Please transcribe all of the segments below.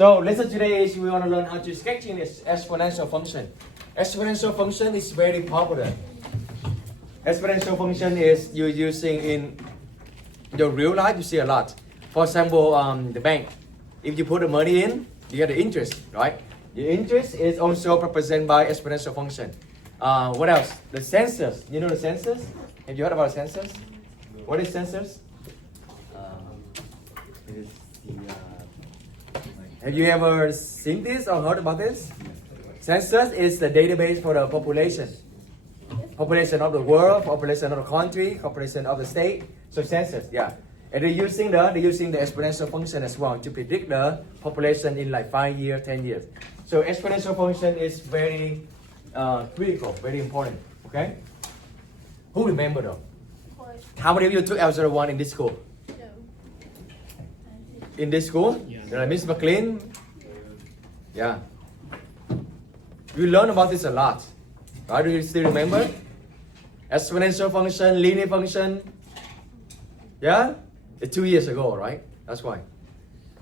So lesson today is we want to learn how to sketching this exponential function. Exponential function is very popular. Exponential function is you using in your real life. You see a lot. For example, the bank. If you put the money in, you get the interest, right? The interest is also represented by exponential function. What else? The census. You know the census? Have you heard about census? What is census? It is the Have you ever seen this or heard about this? Census is the database for the population. Population of the world, population of the country, population of the state. So census, yeah. And they're using the exponential function as well to predict the population in like 5 years, 10 years. So exponential function is very critical, very important. Okay? Who remember though? How many of you took Algebra 1 in this school? No. In this school? Miss McLean? Yeah. You learn about this a lot. Right? Do you still remember? Exponential function, linear function. Yeah? It's 2 years ago, right? That's why.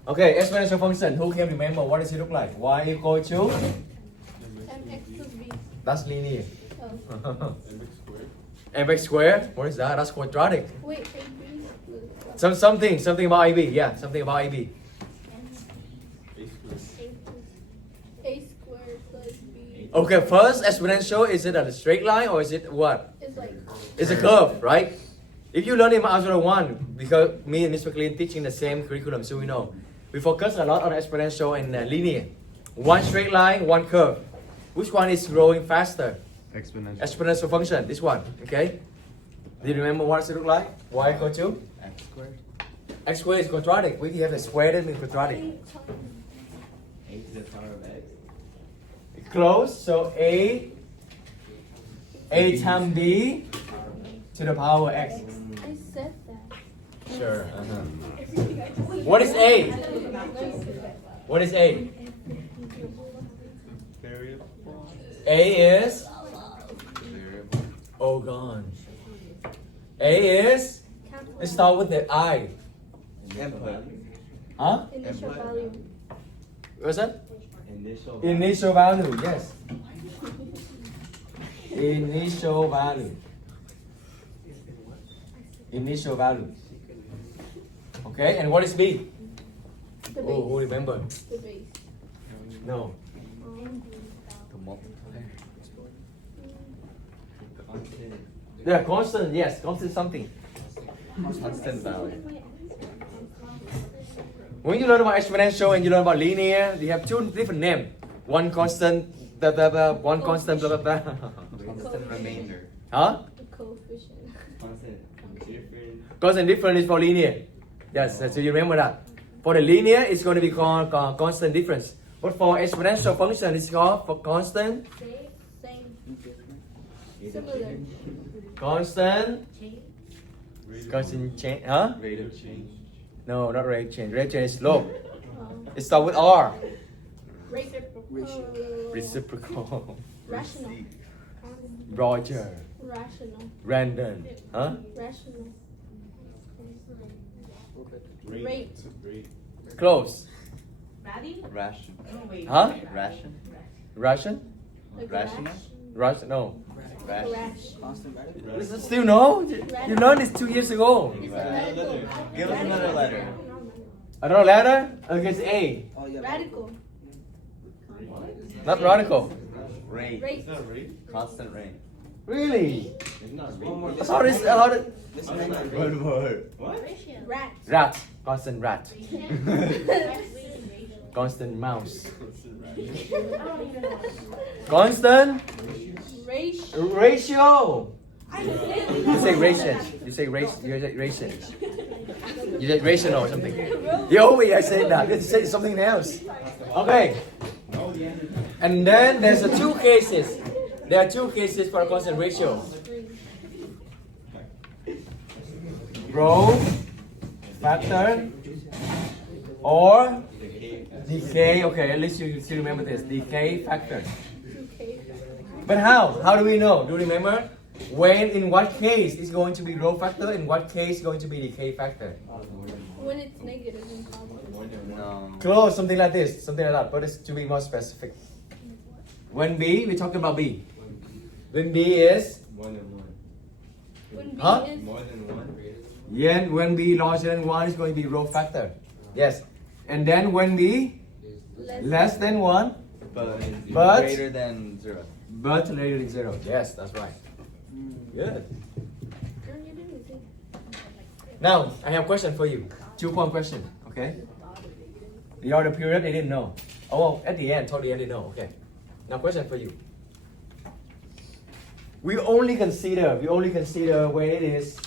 Okay, exponential function. Who can remember? What does it look like? Y equal to? Mx plus b. That's linear. Oh. Mx squared? What is that? That's quadratic. Wait, ab plus Something about AB. Yeah, something about AB. a squared plus b. Okay, first exponential, is it a straight line or is it what? It's like It's a curve, right? If you learn in Algebra 1, because me and Ms. McLean teaching the same curriculum, so we know. We focus a lot on exponential and linear. One straight line, one curve. Which one is growing faster? exponential. Exponential function, this one, okay? Do you remember what does it look like? Y equal to? X squared. X squared is quadratic. We have a squared and quadratic. A to the power of X. Close, so A times B to the power X. I said that. Sure. What is A? What is A? Variable. A is? Variable. Oh, gone. A is? Let's start with the I. Input. Huh? Initial value. What's that? Initial. Initial value, yes. Initial value. Initial value. Okay, and what is B? The Oh, who base. remember? The base. No. The multiplier. Constant. Yeah, constant, yes, constant something. Constant value. When you learn about exponential and you learn about linear, they have two different names. One constant, blah, blah, blah, one constant, blah, blah, blah. Constant remainder. Huh? The coefficient. Constant difference. Constant difference is for linear. Yes, so you remember that. For the linear, it's going to be called constant difference. But for exponential function, it's called for constant, Same. Similar. constant change. Huh? Rate of change. No, not rate change. Rate change is slope. Um, It starts with R. Reciprocal. Reciprocal. Rational. Roger. Rational. Random. Huh? Rational. Rate. Close. Ration. Huh? Ration. Russian? Like Rational? Russian? No. Rash. Rash. Still no? You learned this 2 years ago. It's a radical. Give us another letter. Another letter? Okay, it's A. Radical. Not radical. Rate. Rate. Constant rate. Really? It's not rate. How does One word. What? Rat. rat? Constant rat. Constant mouse. Constant ratio. You say ration. You say ration. You say ration. You say rational or something. You always say that. You say something else. Okay. And then there's a two cases. There are two cases for constant ratio. Row factor or decay. Okay, at least you still remember this. Decay factor. But how? How do we know? Do you remember? When, in what case is going to be row factor, in what case is going to be decay factor? When it's negative in common. No. Close, something like this, something like that, but it's to be more specific. When B, we're talking about B. When B is, More than one. When B Huh? is More than one. yeah, when B larger than 1 is going to be row factor. Yes. And then when B less than 1, But, But- greater than 0. but later than 0. Yes, that's right. Good. Girl, you didn't say. Now, I have a question for you. 2-point question, okay? The other period, they didn't know. Oh, well, at the end, toward the end, they know. Okay. Now, question for you. We only consider where it is.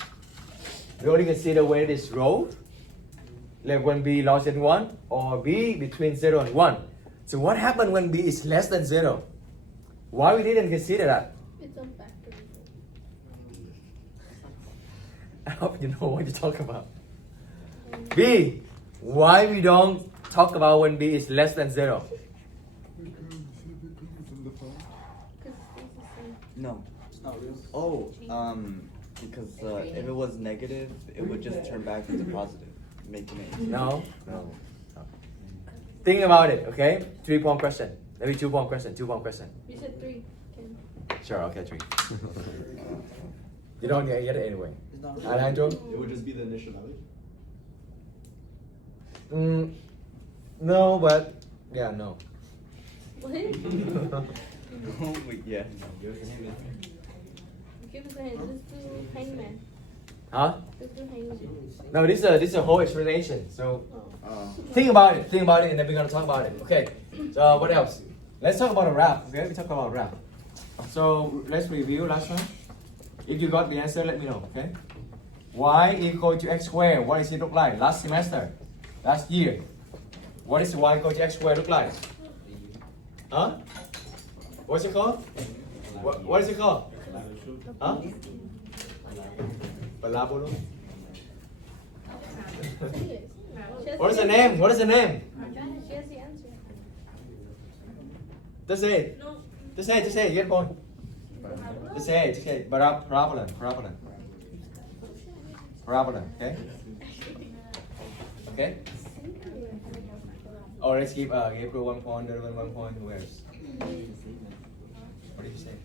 We only consider where it is row, like when B larger than 1, or B between 0 and 1. So what happened when B is less than 0? Why we didn't consider that? It's a factor. I hope you know what you talk about. B, why we don't talk about when B is less than 0? Because it's the same. No. Oh, because if it was negative, it would just turn back into positive, making it. No. Think about it, okay? 3-point question. Maybe 2-point question. 2-point question. You said 3. Ken. Sure, okay, 3. You don't get it anyway. Alejandro? It would just be the initial value. No, but yeah, no. What? Oh, wait, yeah. Give us a hint. Give us a hint. Let's do hangman. Huh? Let's do hangman. No, this is a whole explanation. So Oh. think about it, and then we're gonna talk about it. Okay. So what else? Let's talk about a rap. Okay, we talk about a rap. So let's review last time. If you got the answer, let me know. Okay. Y equal to x squared. What does it look like? Last semester, last year. What does y equal to x squared look like? Huh? What's it called? What is it called? Huh? Parabola. What is the name? What is the name? She has the answer. Just say it. No. Just say it. Just say it. Get point. Just say it. Just say it. Parabola. Okay. Okay. Oh, let's give Gabriel 1 point. Donovan 1 point. Who else? What did you say?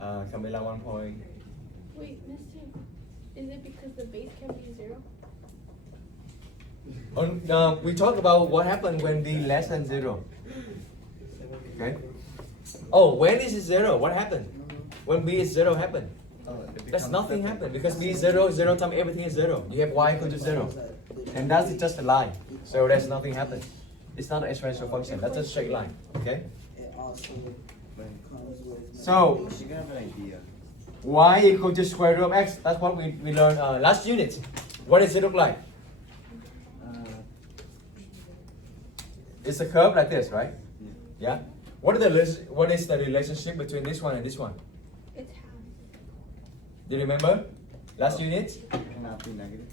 Camila 1 point. Wait, mister. Is it because the base can be 0? We talked about what happened when B less than 0. Okay. Oh, when is it 0? What happened? When B is 0 happened? That's nothing happened because B is 0, 0 times everything is 0. You have y equal to 0. And that's just a line. So there's nothing happened. It's not an exponential function. That's a straight line. Okay? So You can have an idea. y equal to square root of x. That's what we learned last unit. What does it look like? It's a curve like this, right? Yeah. What is the relationship between this one and this one? It's half. Do you remember? Last unit? It cannot be negative.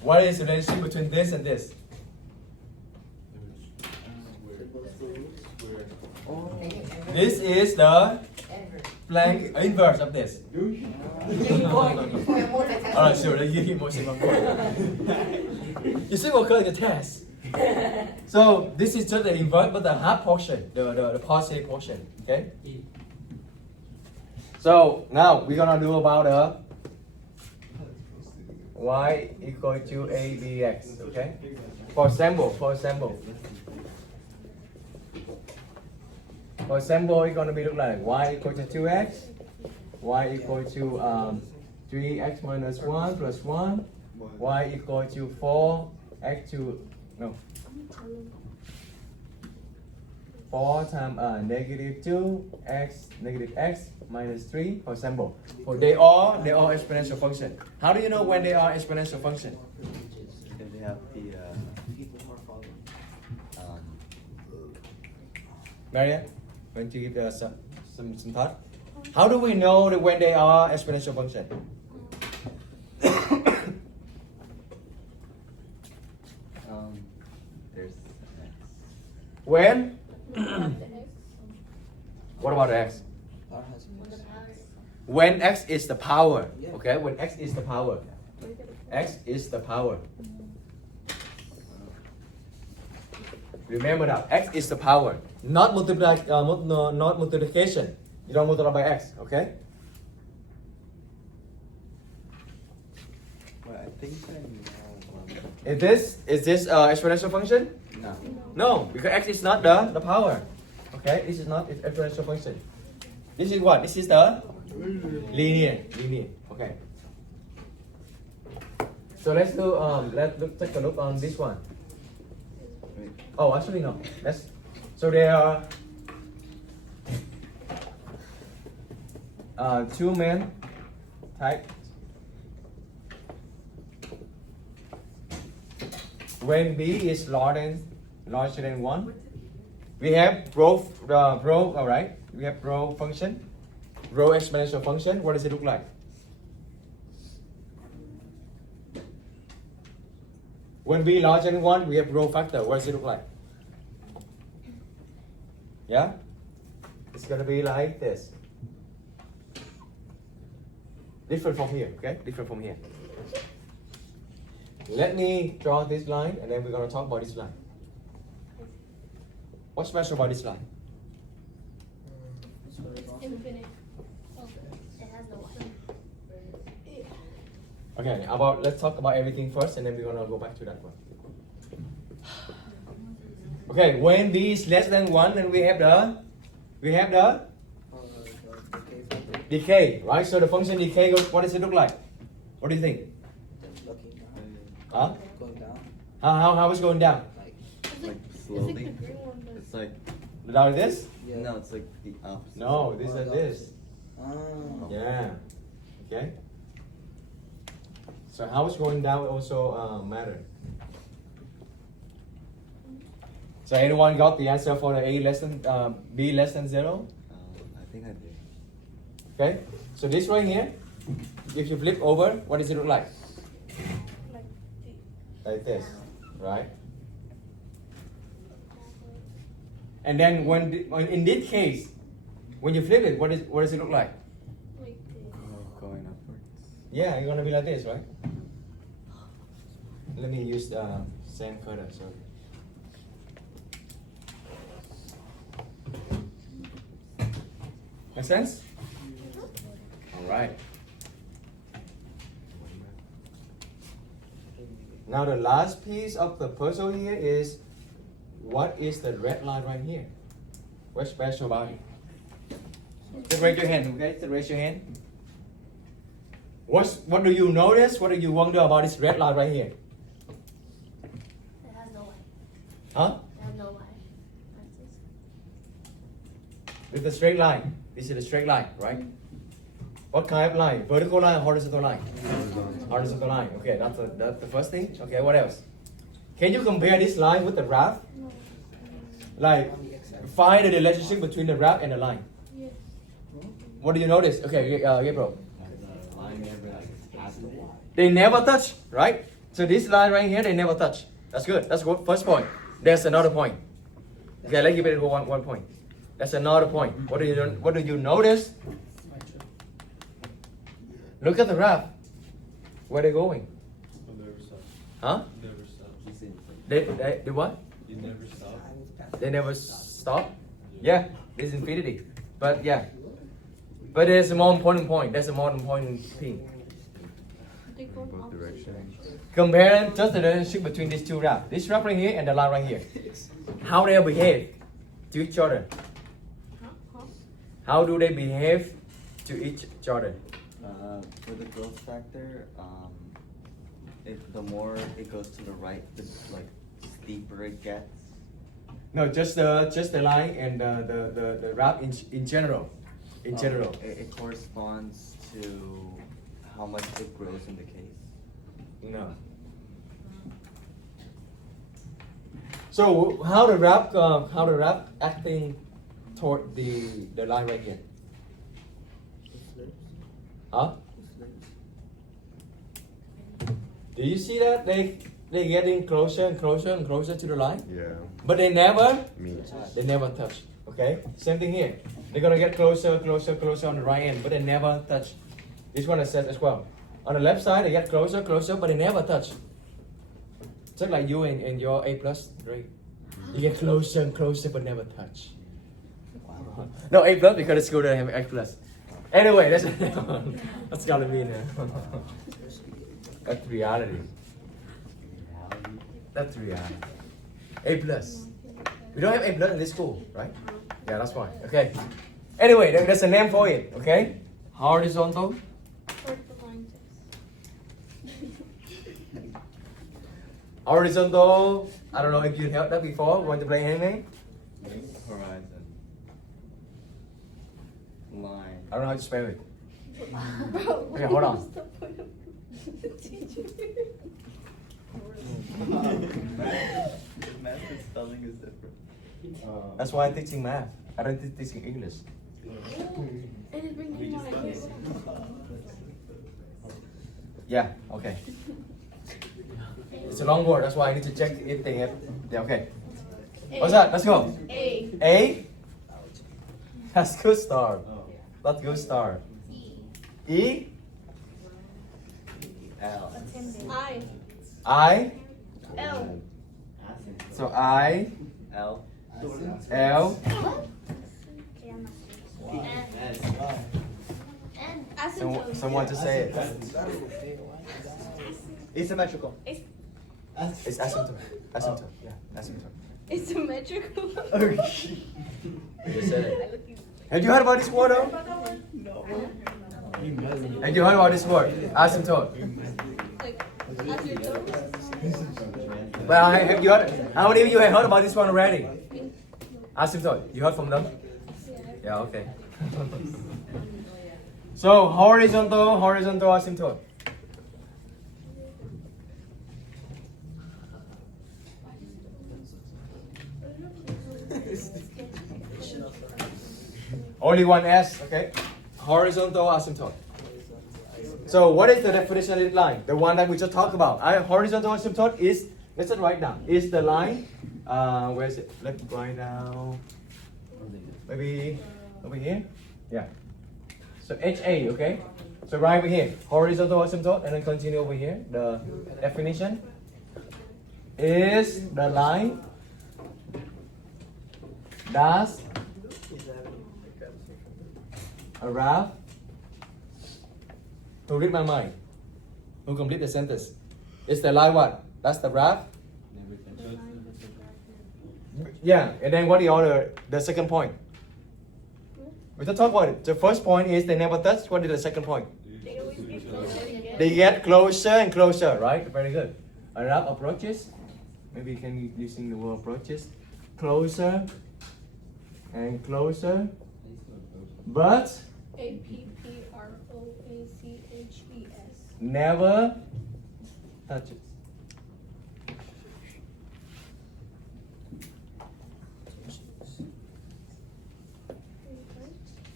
What is the relationship between this and this? This is the blank inverse of this. Alright, sure, let's give you more second point. You see what occurs in the test? So this is just the inverse, but the half portion, the positive portion. Okay? So now we're gonna do about y equal to abx. Okay? For example, it's gonna be look like y equal to 2x, y equal to 3x minus 1 plus 1, y equal to 4x to 4 times negative 2x negative x minus 3, for example. For they are exponential function. How do you know when they are exponential function? If they have the Maria, going to give some thought. How do we know that when they are exponential function? there's x. When? The x. What about x? When x is the power. Okay, when x is the power. X is the power. Remember that x is the power, not not multiplication. You don't multiply by x, okay? Well, I think I know. Is this exponential function? No. No, because x is not the power. Okay, this is not its exponential function. This is what? This is the linear. Okay. So let's do take a look on this one. Wait. Oh, actually no. So there are two main types. When b is larger than 1, we have row, all right? We have row function, row exponential function. What does it look like? When b larger than 1, we have row factor. What does it look like? Yeah? It's gonna be like this. Different from here, okay? Different from here. Let me draw this line and then we're gonna talk about this line. What's special about this line? Infinite. Oh, it has no line. Okay, let's talk about everything first and then we're gonna go back to that one. Okay, when b is less than 1, then we have the decay, right? So the function decay goes, what does it look like? What do you think? Looking down. Huh? Going down. How is it going down? Like, It's Like it's slowly. like the green one, but It's like Like this? yeah. no, it's like the opposite. No, this is this. Oh. Yeah. Okay. So how it's going down also matter. So anyone got the answer for the a less than b less than 0? I think I did. Okay. So this right here, if you flip over, what does it look like? like the Like this, right? And then when in this case, when you flip it, what does it look like? like the Oh, going upwards. Yeah, it's gonna be like this, right? Let me use sand cutter. So. Make sense? All right. Now the last piece of the puzzle here is, what is the red line right here? What's special about it? Just raise your hand, okay? Just raise your hand. What do you notice? What do you wonder about this red line right here? it has no line. Huh? It has no line. It's a straight line. This is a straight line, right? What kind of line? Vertical line or horizontal line? Horizontal line. Okay, that's the first thing. Okay, what else? Can you compare this line with the graph? No. Like, find the relationship between the graph and the line. Yes. What do you notice? Okay, Gabriel. The line never like has the Y. They never touch, right? So this line right here, they never touch. That's good. That's good. First point. There's another point. Okay, let's give it one point. That's another point. What do you notice? Look at the graph. Where they going? You never stop. Huh? You never stop. You see, it's like, They what? you never stop. They never stop. Yeah, it's infinity. But yeah. But there's a more important point. That's a more important thing. They go In both opposite directions. Compare just the relationship between these two graphs. This graph right here and the line right here. How they behave to each other. Huh? How do they behave to each other? For the growth factor, the more it goes to the right, the like steeper it gets. No, just the line and the graph in general. In general. It corresponds to how much it grows in the case. No. So how the graph acting toward the line right here? Huh? Do you see that they getting closer and closer and closer to the line? Yeah. But they never Me. touch. Okay? Same thing here. They're gonna get closer, closer, closer on the right end, but they never touch. This one is said as well. On the left side, they get closer, closer, but they never touch. Just like you in your A+ grade. You get closer and closer but never touch. No, A plus because the school doesn't have A plus. Anyway, that's gotta be there. That's reality. That's reality. A plus. We don't have A plus in this school, right? Yeah, that's fine. Okay. Anyway, there's a name for it. Okay. Horizontal. Horizontal. I don't know if you heard that before. Want to play anime? Horizon. Line. I don't know how to spell it. Bro, Okay, hold on. what's the point of teaching? Math and spelling is different. That's why I'm teaching math. I don't teaching English. And it brings me more ideas. Yeah. Okay. It's a long word. That's why I need to check everything. Yeah. Okay. What's that? Let's go. A. A. That's good start. That's good start. E. L. I. I. L. So I. L. L. Asymptote. Someone to say it. Asymmetrical. It's asymptote. Asymptote. Yeah. Asymptote. It's symmetrical. You just said it. Have you heard about this word though? No. Have you heard about this word? Asymptote. Like, asymptote. Well, have you heard? How many of you have heard about this one already? Asymptote. You heard from them? Yeah. Okay. So horizontal asymptote. Only one S, okay? Horizontal asymptote. So what is the definition of the line? The one that we just talked about. Horizontal asymptote is, let's just write down, is the line, where is it? Let's write down, maybe over here? Yeah. So HA, okay? So right over here, horizontal asymptote, and then continue over here. The definition is the line that's arrive to read my mind. Who complete the sentence? It's the line what? That's the graph. Yeah, and then what the other? The second point. We just talk about it. The first point is they never touch. What is the second point? They always get closer together. They get closer and closer, right? Very good. A rap approaches. Maybe you can using the word approaches. Closer and closer. But APPROACHES. never touches.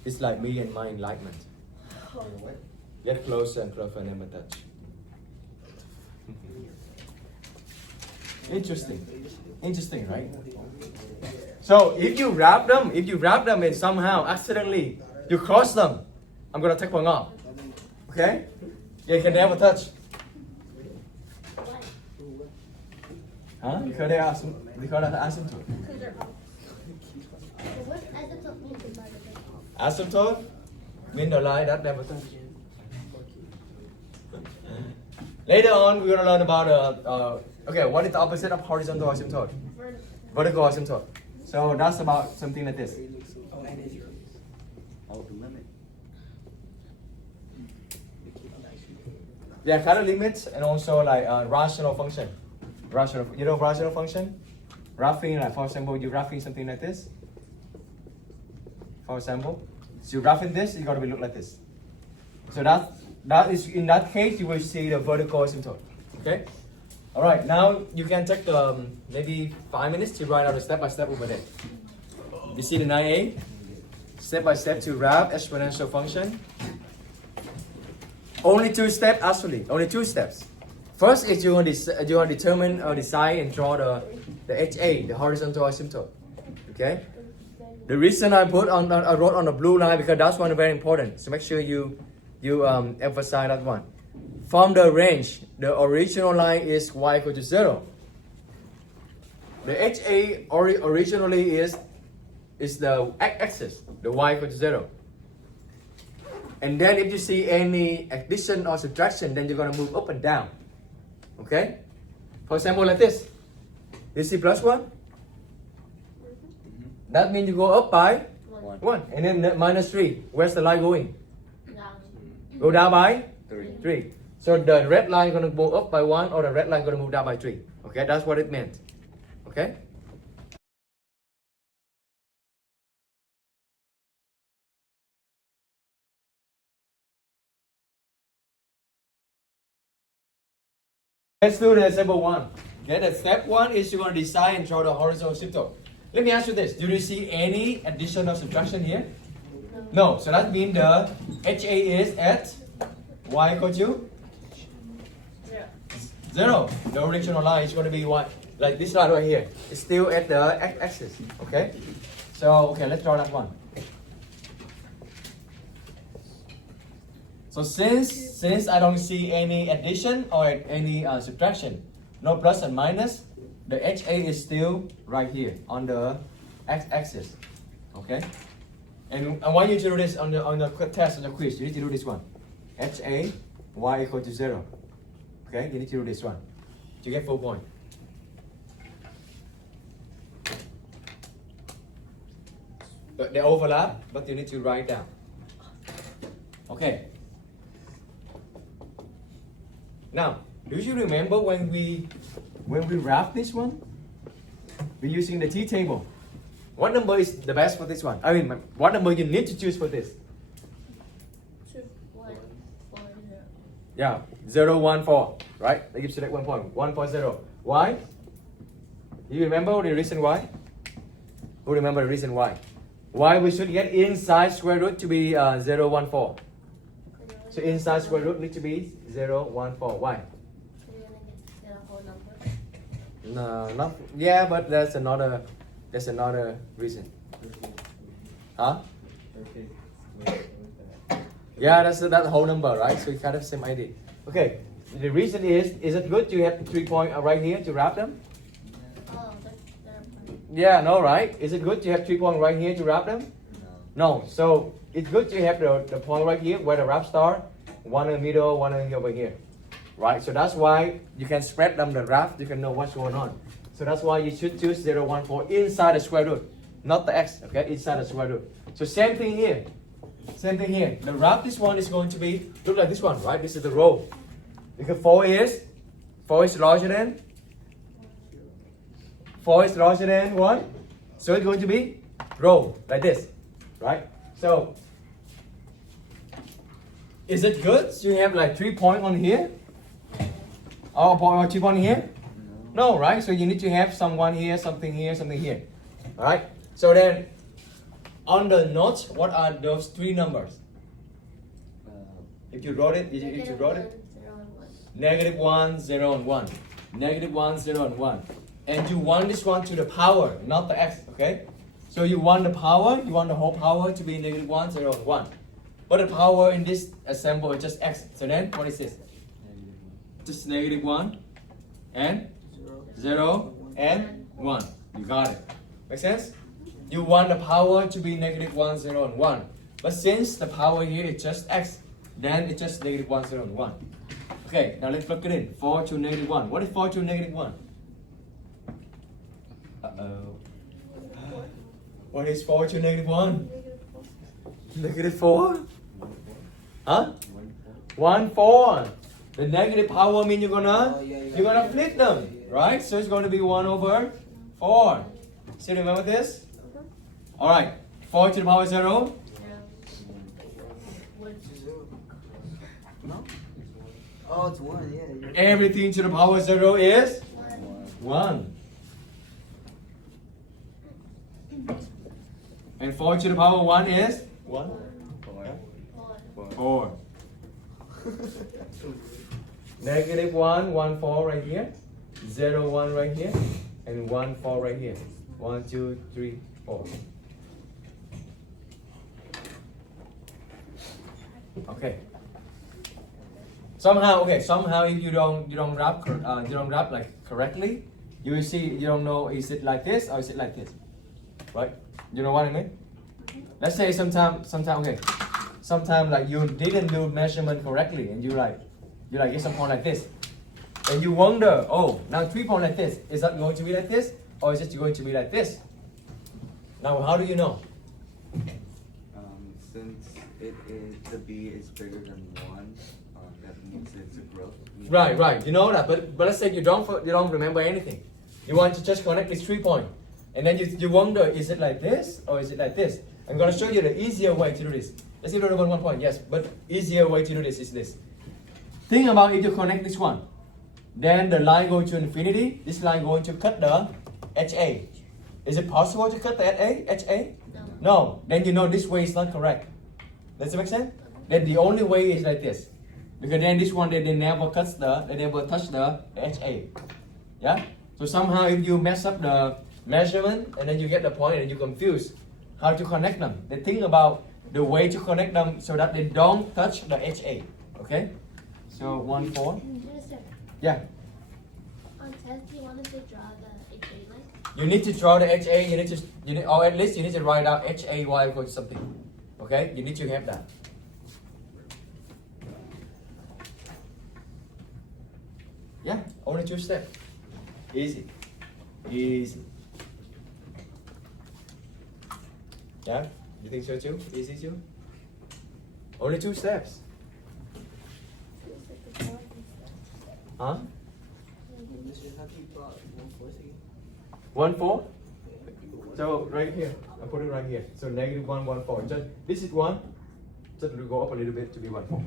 It's like me and my enlightenment. Get closer and closer and never touch. Interesting. Interesting, right? So if you wrap them and somehow accidentally you cross them, I'm gonna take one off. Okay? You can never touch. Huh? Because they are asymptote. Because they're off. What asymptote means by the way? Asymptote mean the line that never touch. Later on, we're gonna learn about okay, what is the opposite of horizontal asymptote? Vertical asymptote. So that's about something like this. Oh, the limit. There are kind of limits and also like rational function. You know rational function? Graphing, like for example, you're graphing something like this. For example, so you're graphing this, you gotta be look like this. So that is in that case you will see the vertical asymptote. Okay. All right. Now you can take maybe 5 minutes to write out a step by step over there. You see the 9A? Step by step to graph exponential function. Only 2 steps actually. Only 2 steps. First is you want to determine or decide and draw the HA, the horizontal asymptote. Okay. The reason I wrote on the blue line because that's one very important. So make sure you emphasize that one. From the range, the original line is y equal to 0. The HA originally is the x-axis, the y equal to 0. And then if you see any addition or subtraction, then you're going to move up and down. Okay? For example, like this. You see plus 1? That means you go up by 1. And then the minus 3. Where's the line going? Down. Go down by 3. 3. So the red line going to go up by 1 or the red line going to move down by 3. Okay, that's what it meant. Okay? Let's do the example 1. Okay, the step 1 is you're going to design and draw the horizontal asymptote. Let me ask you this. Do you see any addition or subtraction here? No. So that means the HA is at y equal to 0. The original line is going to be y, like this line right here. It's still at the x-axis. Okay? So, okay, let's draw that one. So since I don't see any addition or any subtraction, no plus and minus, the HA is still right here on the x-axis. Okay? And I want you to do this on the test, on the quiz. You need to do this one. HA, y equal to 0. Okay? You need to do this one to get full point. But they overlap, but you need to write down. Okay. Now, do you remember when we wrap this one? We're using the T table. What number is the best for this one? I mean, what number you need to choose for this? 2, 1, 4, 0. Yeah, 0, 1, 4, right? They give select 1 point. 1, 4, 0. Why? You remember the reason why? Who remember the reason why? Why we should get inside square root to be 0, 1, 4? So inside square root need to be 0, 1, 4. Why? So you're going to get a whole number. No, not yeah, but there's another reason. Huh? Yeah, that's that whole number, right? So it's kind of same idea. Okay. The reason is it good to have 3 points right here to wrap them? Oh, they're funny. Yeah, no, right? Is it good to have 3 points right here to wrap them? No. So it's good to have the point right here where the wrap start, one in the middle, one over here. Right? So that's why you can spread them the wrap, you can know what's going on. So that's why you should choose 0, 1, 4 inside the square root, not the x, okay? Inside the square root. So same thing here. Same thing here. The wrap, this one is going to be, look like this one, right? This is the row. Because 4 is larger than 1. So it's going to be row, like this, right? So, is it good to have like 3 points on here? Or 2 points here? No, right? So you need to have someone here, something here, something here. Alright? So then, on the notes, what are those 3 numbers? If you wrote it, if you wrote it? Negative 1, 0, and 1. Negative 1, 0, and 1. And you want this one to the power, not the x, okay? So you want the power, you want the whole power to be negative 1, 0, and 1. But the power in this example is just x. So then, what is this? Just negative 1 and 0 and 1. You got it. Make sense? You want the power to be negative 1, 0, and 1. But since the power here is just x, then it's just negative 1, 0, and 1. Okay, now let's plug it in. 4 to negative 1. What is 4 to negative 1? Uh-oh. What is 4 to negative 1? Negative 4? Huh? 1, 4. The negative power means you're gonna flip them, right? So it's going to be 1 over 4. So remember this? Alright. 4 to the power 0? No? Oh, it's 1, yeah. Everything to the power 0 is 1. And 4 to the power 1 is 1? 4. Negative 1, 1, 4 right here. 0, 1 right here. And 1, 4 right here. 1, 2, 3, 4. Okay. Somehow if you don't wrap like correctly, you will see, you don't know, is it like this or is it like this? Right? You know what I mean? Let's say sometime okay. Sometimes like you didn't do measurement correctly and you get some point like this. And you wonder, oh, now 3 point like this. Is that going to be like this? Or is it going to be like this? Now how do you know? Since the b is bigger than 1, that means it's a growth. Right. You know that, but let's say you don't remember anything. You want to just connect these 3 points. And then you wonder, is it like this or is it like this? I'm gonna show you the easier way to do this. Let's give it 1 point, yes, but easier way to do this is this. Think about if you connect this one. Then the line going to infinity, this line going to cut the HA. Is it possible to cut the HA? No. Then you know this way is not correct. Does it make sense? Then the only way is like this. Because then this one they never touch the HA. Yeah? So somehow if you mess up the measurement and then you get the point and you confuse how to connect them. Then think about the way to connect them so that they don't touch the HA. Okay? So 1, 4. Yeah. On test, do you want us to draw the HA line? You need to draw the HA, or at least you need to write out HAY equals something. Okay? You need to have that. Yeah, only 2 steps. Easy. Yeah? You think so too? Easy too? Only 2 steps. Huh? How do you plot 1/4 again? 1, 4? So right here, I put it right here. So negative 1, 1, 4. Just, this is 1. Just to go up a little bit to be 1, 4.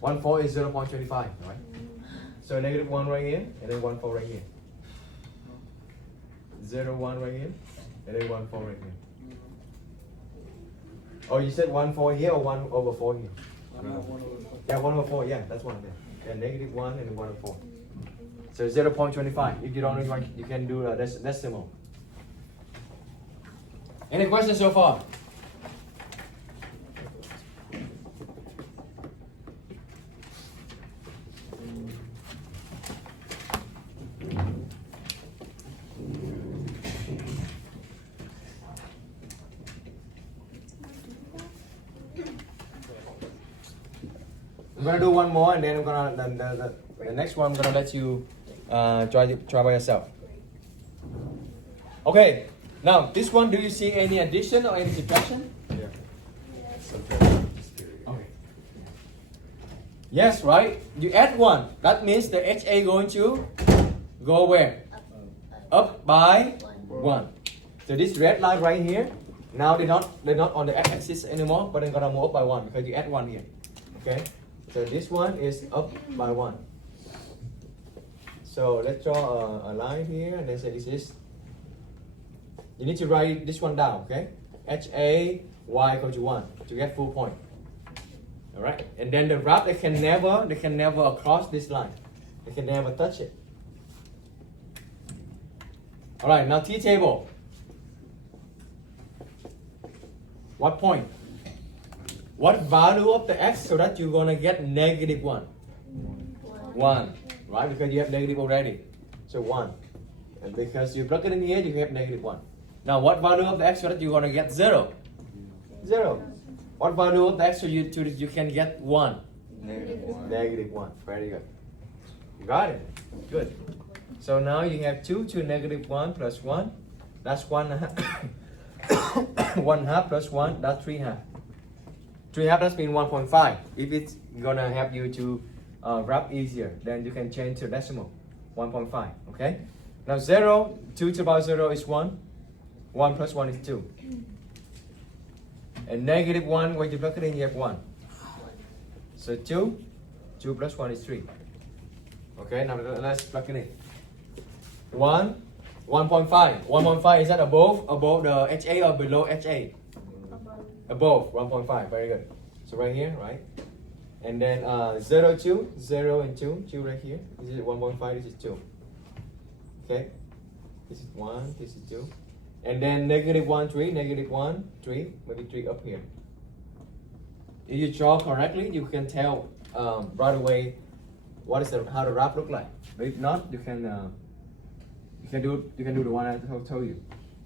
1, 4 is 0.25, right? So negative 1 right here, and then 1, 4 right here. 0, 1 right here, and then 1, 4 right here. Oh, you said 1, 4 here or 1 over 4 here? 1/4. Yeah, 1 over 4, yeah, that's one there. Yeah, negative 1 and 1 over 4. So 0.25. If you don't know, you can do a decimal. Any questions so far? I'm gonna do one more, and then I'm gonna the next one I'm gonna let you try by yourself. Okay. Now this one, do you see any addition or any subtraction? Yeah. Okay. Yes, right. You add 1. That means the HA going to go where? Up by 1. So this red line right here. Now they're not on the x-axis anymore, but I'm gonna move up by 1 because you add 1 here. Okay. So this one is up by 1. So let's draw a line here and then say this is. You need to write this one down, okay? HA y equal to 1 to get full point. Alright? And then the graph they can never cross this line. They can never touch it. Alright, now T table. What point? What value of the x so that you're gonna get negative 1? 1, right? Because you have negative already. So 1. And because you plug it in here, you have negative 1. Now what value of the x so that you're gonna get 0? 0. What value of the x so you can get 1? Negative 1. Very good. You got it. Good. So now you have 2 to negative 1 plus 1. That's 1/2. 1/2 plus 1, that's 3/2. 3/2, that's mean 1.5. If it's gonna help you to wrap easier, then you can change to decimal. 1.5, okay? Now 0, 2 to the power 0 is 1. 1 plus 1 is 2. And negative 1, when you plug it in, you have 1. So 2 plus 1 is 3. Okay, now let's plug it in. 1, 1.5. 1.5, is that above the HA or below HA? Above 1.5, very good. So right here, right? And then 0, 2, 0 and 2, 2 right here. This is 1.5, this is 2. Okay? This is 1, this is 2. And then negative 1, 3, negative 1, 3, maybe 3 up here. If you draw correctly, you can tell right away how the graph look like. But if not, you can You can do the one I told you.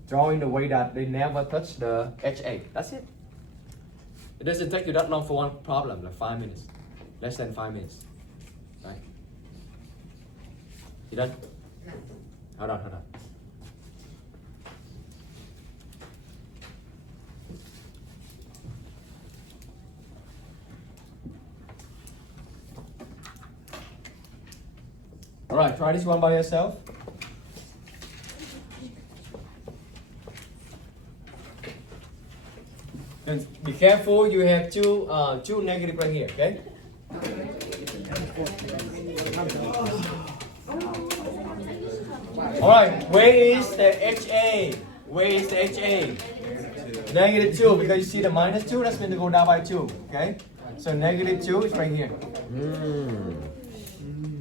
Draw in the way that they never touch the HA. That's it. It doesn't take you that long for one problem, like 5 minutes. Less than 5 minutes. Right? You done? Hold on. Alright, try this one by yourself. And be careful, you have two negative right here, okay? Alright, where is the HA? Where is the HA? -2, because you see the -2, that's going to go down by 2, okay? So -2 is right here.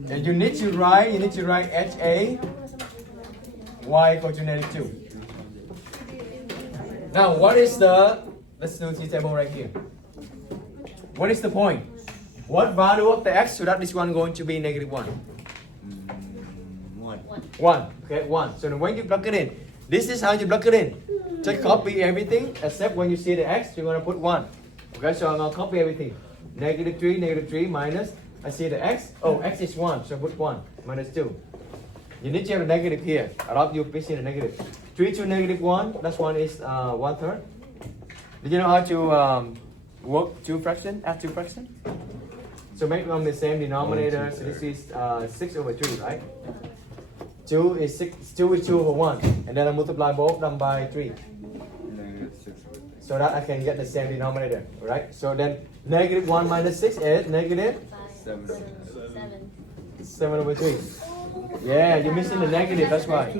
And you need to write HA, y equal to -2. Now, what is let's do this table right here. What is the point? What value of the x so that this one going to be -1? 1. Okay, 1. So when you plug it in, this is how you plug it in. Just copy everything except when you see the x, you're going to put 1. Okay, so I'm going to copy everything. -3 minus, I see the x. Oh, x is 1, so put 1 minus 2. You need to have a negative here. A lot of you missing the negative. 3 to -1, that's one is 1/3. Did you know how to work two fraction, add two fraction? So make them the same denominator. So this is 6/3, right? 2 is 2/1, and then I multiply both of them by 3. So that I can get the same denominator, right? So then -1 minus 6 is -7/3. Yeah, you're missing the negative, that's why.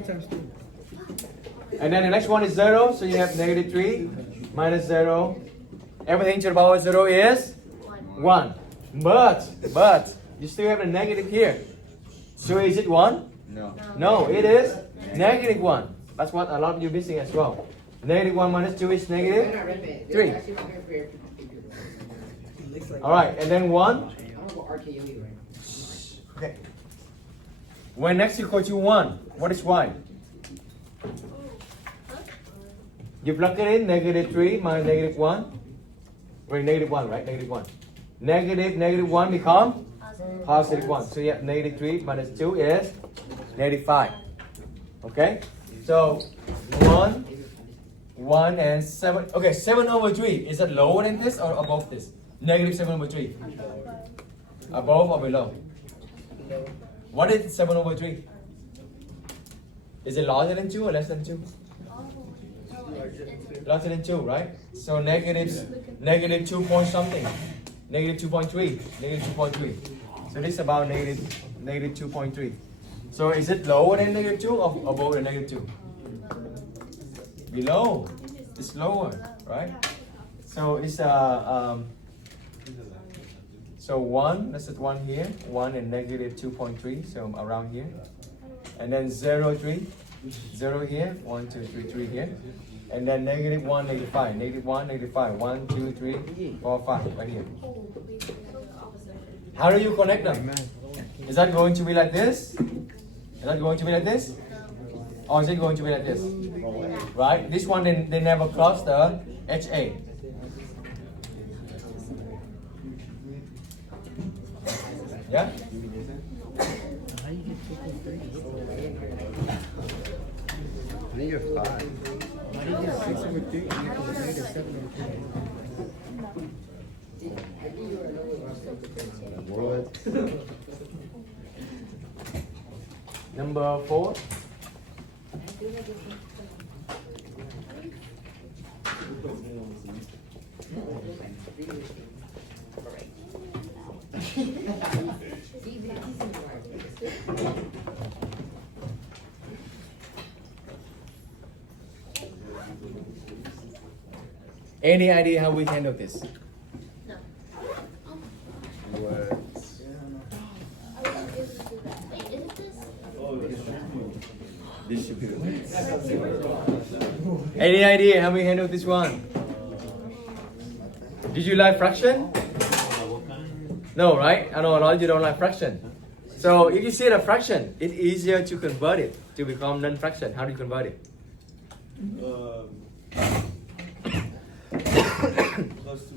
And then the next one is 0, so you have -3 minus 0. Everything to the power of 0 is 1. But you still have a negative here. So is it 1? No, it is -1. That's what a lot of you missing as well. -1 minus 2 is -3. Alright, and then 1. Okay. When x equal to 1, what is y? You plug it in, -3 minus -1. Wait, -1, right? -1. -1 become +1. So you have -3 minus 2 is -5. Okay? So 1 and 7. Okay, 7/3. Is that lower than this or above this? -7/3. Above or below? What is 7/3? Is it larger than 2 or less than 2? Larger than 2, right? So -2 point something. -2.3. -2.3. So this is about -2.3. So is it lower than -2 or above the -2? Below. It's lower, right? So it's so 1, let's set 1 here, 1 and -2.3, so around here. And then 0, 3, 0 here, 1, 2, 3, 3 here. And then -1, -5, -1, -5, 1, 2, 3, 4, 5, right here. How do you connect them? Is that going to be like this? Is that going to be like this? Or is it going to be like this? Right? This one, they never cross the HA. Yeah? I need your 5. Why do you get 6/3 and you can make it 7/3? What? Number 4. Any idea how we handle this? No. What? Wait, isn't this? This should be Any idea how we handle this one? Did you like fraction? No, right? I know a lot of you don't like fraction. So if you see the fraction, it's easier to convert it to become non-fraction. How do you convert it?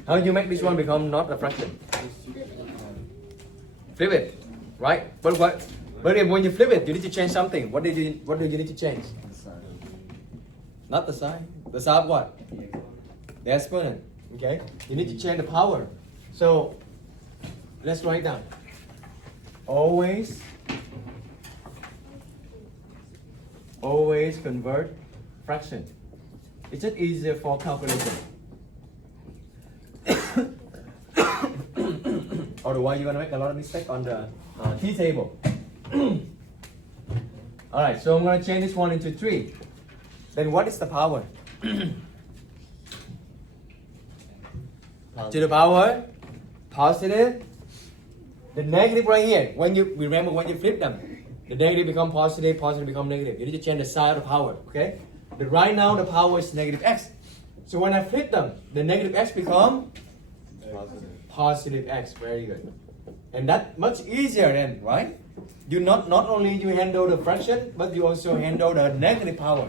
How do you make this one become not a fraction? Flip it, right? But when you flip it, you need to change something. What do you need to change? Not the sign. The sign of what? The exponent. Okay. You need to change the power. So let's write down. Always convert fraction. It's just easier for calculation. Otherwise, you're gonna make a lot of mistakes on the t table. All right, so I'm gonna change this one into 3. Then what is the power? To the power positive. The negative right here. When you flip them, the negative become positive, positive become negative. You need to change the sign of the power. Okay. But right now the power is negative x. So when I flip them, the negative x become positive x. Very good. And that's much easier then, right? You not only you handle the fraction, but you also handle the negative power.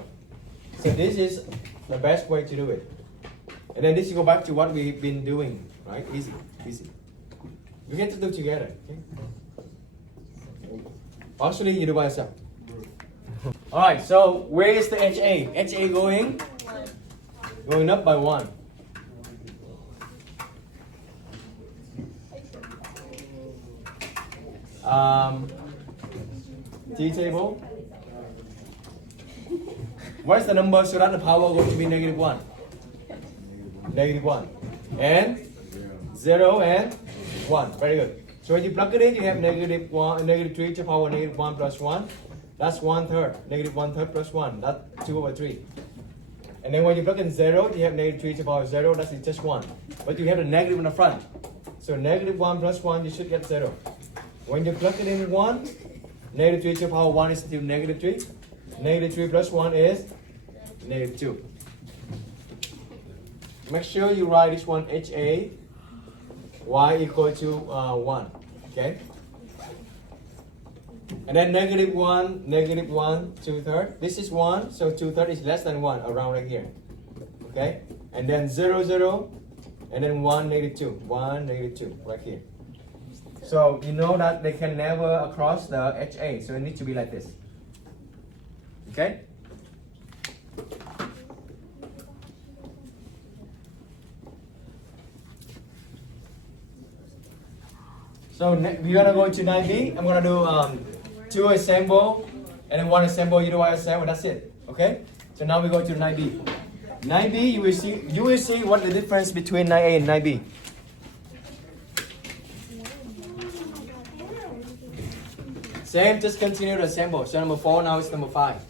So this is the best way to do it. And then this you go back to what we've been doing, right? Easy. You get to do together. Okay? Actually, you do by yourself. All right. So where is the HA? HA going? Going up by 1. T table. What's the number so that the power going to be negative 1? Negative 1. And 0 and 1. Very good. So when you plug it in, you have negative 3 to the power negative 1 plus 1. That's 1/3. Negative 1/3 plus 1. That's 2/3. And then when you plug in 0, you have negative 3 to the power 0. That's just 1. But you have the negative in the front. So negative 1 plus 1, you should get 0. When you plug it in 1, negative 3 to the power 1 is still negative 3. Negative 3 plus 1 is negative 2. Make sure you write this one HA, y equal to 1. Okay? And then negative 1, 2/3. This is 1, so 2/3 is less than 1 around right here. Okay? And then 0, 0, and then 1, negative 2. 1, negative 2, right here. So you know that they can never cross the HA, so it needs to be like this. Okay? So we're gonna go to 9B. I'm gonna do 2 assemble and then 1 assemble, you do 1 assemble, that's it. Okay? So now we go to 9B. 9B, you will see what the difference between 9A and 9B. Same, just continue to assemble. So number 4 now is number 5.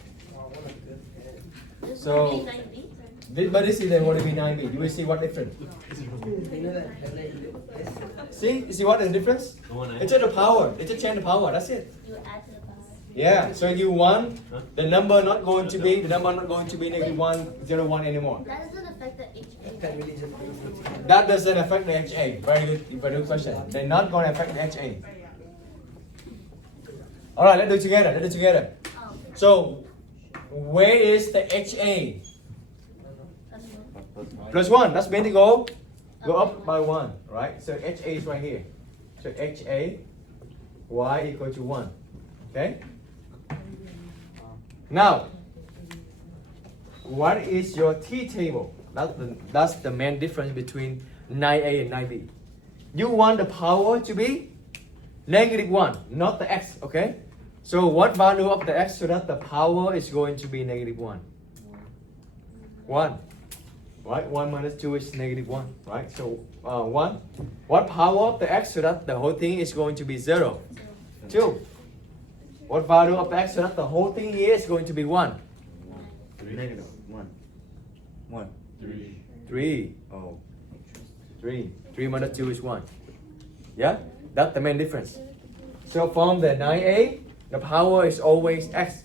So but this is then going to be 9B. You will see what difference. See? You see what is the difference? It's just the power. It's just change the power. That's it. You add to the power. Yeah. So you want the number not going to be negative 1, 0, 1 anymore. That doesn't affect the HA. That doesn't affect the HA. Very good question. They're not going to affect the HA. All right. Let's do it together. So where is the HA? Plus 1. That's meant to go up by 1, right? So HA is right here. So HA, y equal to 1. Okay? Now, what is your T table? That's the main difference between 9A and 9B. You want the power to be negative 1, not the x, okay? So what value of the x so that the power is going to be negative 1? 1. Right? 1 minus 2 is negative 1. Right? So 1. What power of the x so that the whole thing is going to be 0? 2. What value of the x so that the whole thing here is going to be 1? Negative 1. 1. 3. Oh. 3. 3 minus 2 is 1. Yeah? That's the main difference. So from the 9A, the power is always x.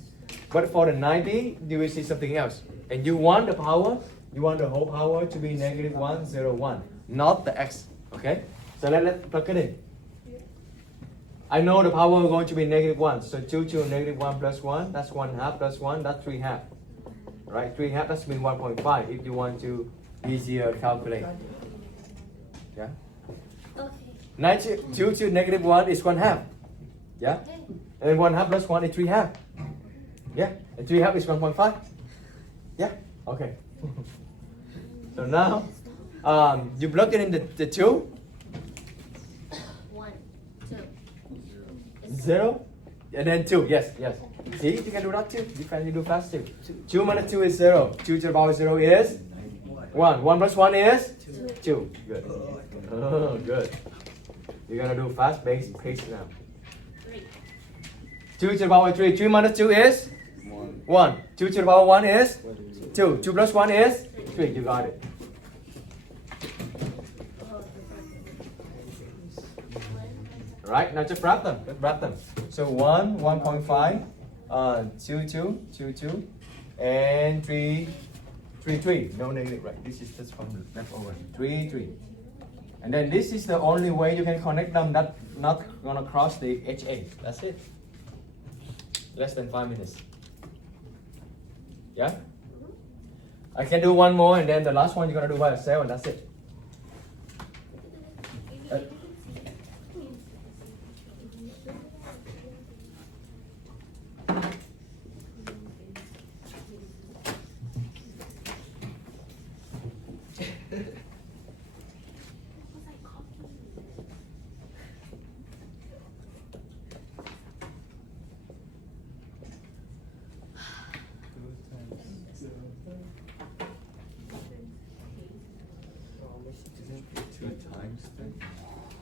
But for the 9B, you will see something else. And you want the power, you want the whole power to be negative 1, 0, 1. Not the x. Okay? So let's plug it in. I know the power is going to be negative 1. So 2 to negative 1 plus 1, that's 1 half plus 1, that's 3 half. Right? 3 half, that's mean 1.5 if you want to easier calculate. Yeah? Okay. 2 to negative 1 is 1 half. Yeah? Okay. And 1 half plus 1 is 3 half. Yeah? And 3 half is 1.5. Yeah? Okay. So now, you plug it in the 2. 1, 2. 0 and then 2. Yes. See, you can do that too. You can do fast too. 2 minus 2 is 0. 2 to the power 0 is 1. 1 plus 1 is 2. Good. Oh, good. You're gonna do fast pace now. 3. 2 to the power 3. 3 minus 2 is 1. 2 to the power 1 is 2. 2 plus 1 is 3. You got it. Right, now just wrap them. So 1, 1.5, 2, 2, and 3, 3. No negative, right? This is just from the leftover. 3. And then this is the only way you can connect them that not gonna cross the HA. That's it. Less than 5 minutes. Yeah? I can do one more and then the last one you're gonna do by yourself and that's it.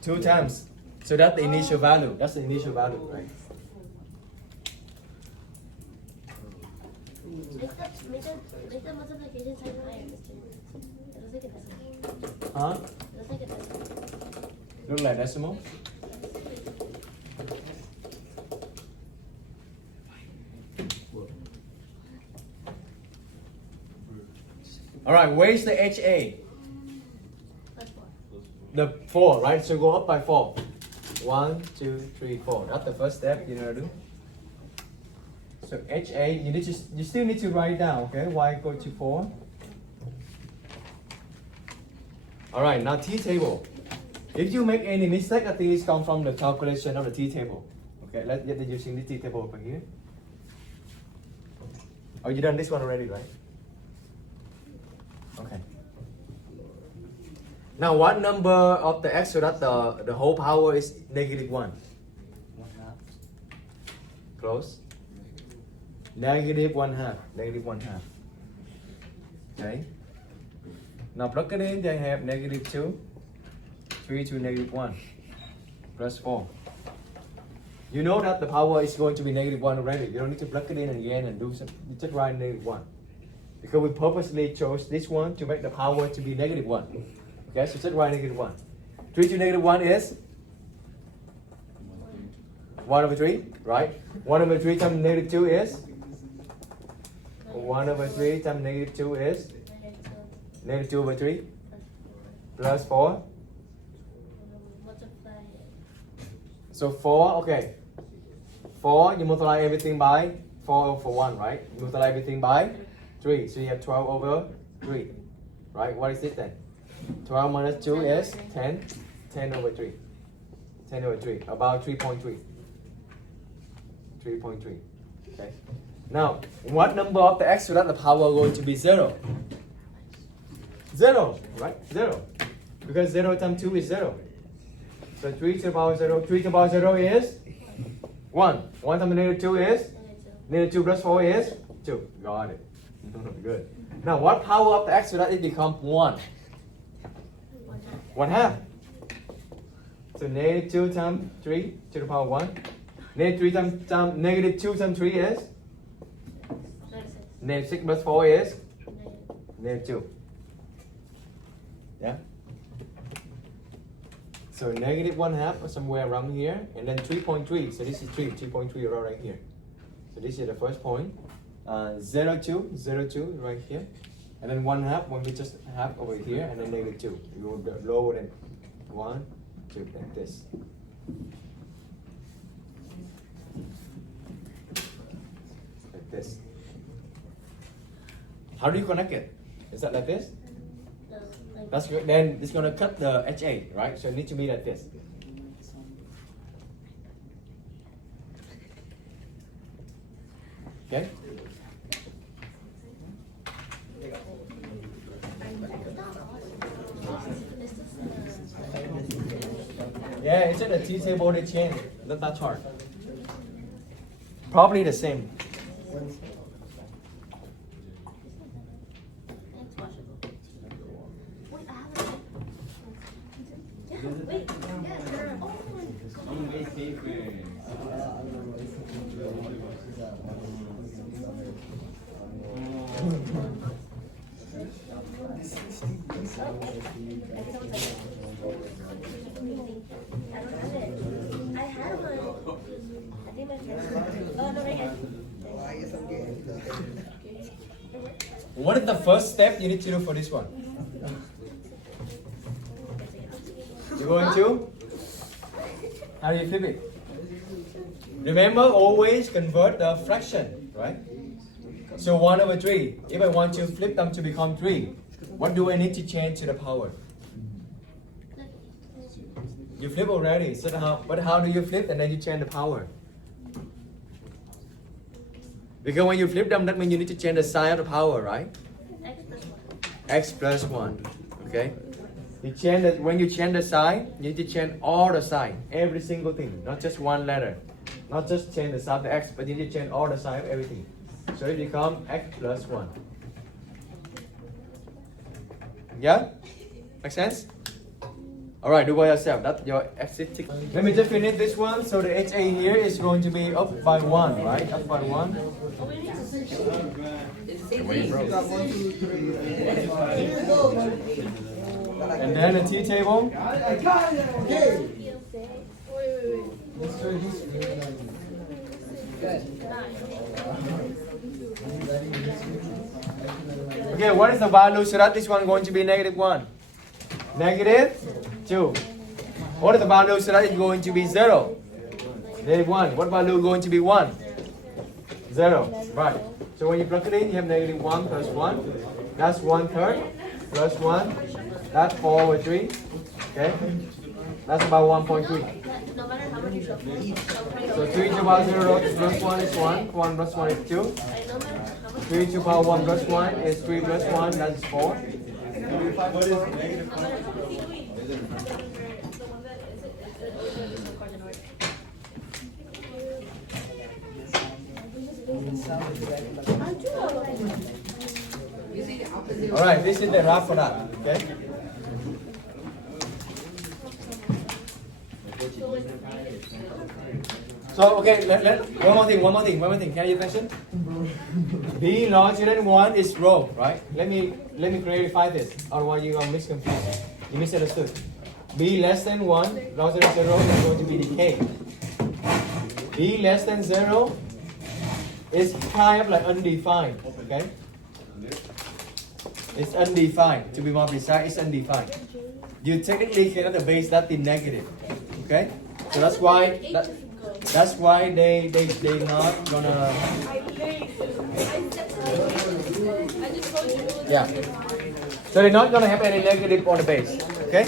2 times. So that's the initial value. That's the initial value, right? Mr. multiplication sign higher, Mr. It looks like a decimal. Huh? It looks like a decimal. Look like decimal? Alright, where's the HA? Plus 4. The 4, right? So go up by 4. 1, 2, 3, 4. That's the first step you're gonna do. So HA, you still need to write down, okay? Y equal to 4. Alright, now T table. If you make any mistake, I think it's come from the calculation of the T table. Okay, let's get using the T table over here. Oh, you done this one already, right? Okay. Now what number of the x so that the whole power is negative 1? 1/2. Close. Negative 1/2. Negative 1/2. Okay. Now plug it in, they have negative 2, 3 to negative 1, plus 4. You know that the power is going to be negative 1 already. You don't need to plug it in again and do something. You just write negative 1. Because we purposely chose this one to make the power to be negative 1. Okay, so just write negative 1. 3 to negative 1 is 1 over 3, right? 1 over 3 times negative 2 is 1 over 3 times negative 2 is negative 2 over 3 plus 4. Multiply it. So 4, okay. 4, you multiply everything by 4 over 1, right? You multiply everything by 3. So you have 12 over 3, right? What is it then? 12 minus 2 is 10. 10 over 3. 10 over 3. About 3.3. 3.3. Okay. Now, what number of the x so that the power is going to be 0? 0, right? 0. Because 0 times 2 is 0. So 3 to the power 0. 3 to the power 0 is 1. 1 times negative 2 is? Negative 2 plus 4 is 2. Got it. Good. Now, what power of the x so that it becomes 1? 1/2. So negative 2 times 3 to the power 1. Negative 3 times negative 2 times 3 is? Negative 6 plus 4 is? Negative 2. Yeah? So negative 1/2 or somewhere around here. And then 3.3. So this is 3.3 right here. So this is the first point. 0, 2, 0, 2 right here. And then 1/2 when we just have over here. And then negative 2. You will go lower than 1, 2, like this. this. How do you connect it? Is that like this? That's good. Then it's gonna cut the HA, right? So it needs to be like this. Okay? Yeah, it's in the T table they change that chart. Probably the same. Wait, I had one. I think my friend. Oh, no, right here. What is the first step you need to do for this one? You're going to? How do you flip it? Remember, always convert the fraction, right? So 1/3. If I want to flip them to become 3, what do I need to change to the power? You flip already, so how do you flip and then you change the power? Because when you flip them, that means you need to change the sign of the power, right? X plus 1. Okay? When you change the sign, you need to change all the sign, every single thing, not just one letter. Not just change the sign of the X, but you need to change all the sign of everything. So it becomes X plus 1. Yeah? Make sense? Alright, do by yourself. That's your exit ticket. Let me just finish this one. So the HA here is going to be up by 1, right? Up by 1. And then the T table. Okay, what is the value? So that this one going to be -1. -2. What is the value? So that is going to be 0. -1. What value is going to be 1? 0. Right. So when you plug it in, you have -1 plus 1. That's 1/3 plus 1. That's 4/3. Okay. That's about 1.3. No matter how much you show me. So 3 to the power 0 plus 1 is 1. 1 plus 1 is 2. 3 to the power 1 plus 1 is 3 plus 1. That's 4. Alright, this is the graph for that. Okay? So okay, one more thing. Can you attention? B larger than 1 is row, right? Let me clarify this, otherwise you're gonna misconfuse. You misunderstood. B less than 1, larger than 0 is going to be decay. B less than 0 is kind of like undefined, okay? It's undefined. To be more precise, it's undefined. You technically cannot base that in negative, okay? So that's why they not gonna. Yeah. So they're not gonna have any negative on the base, okay?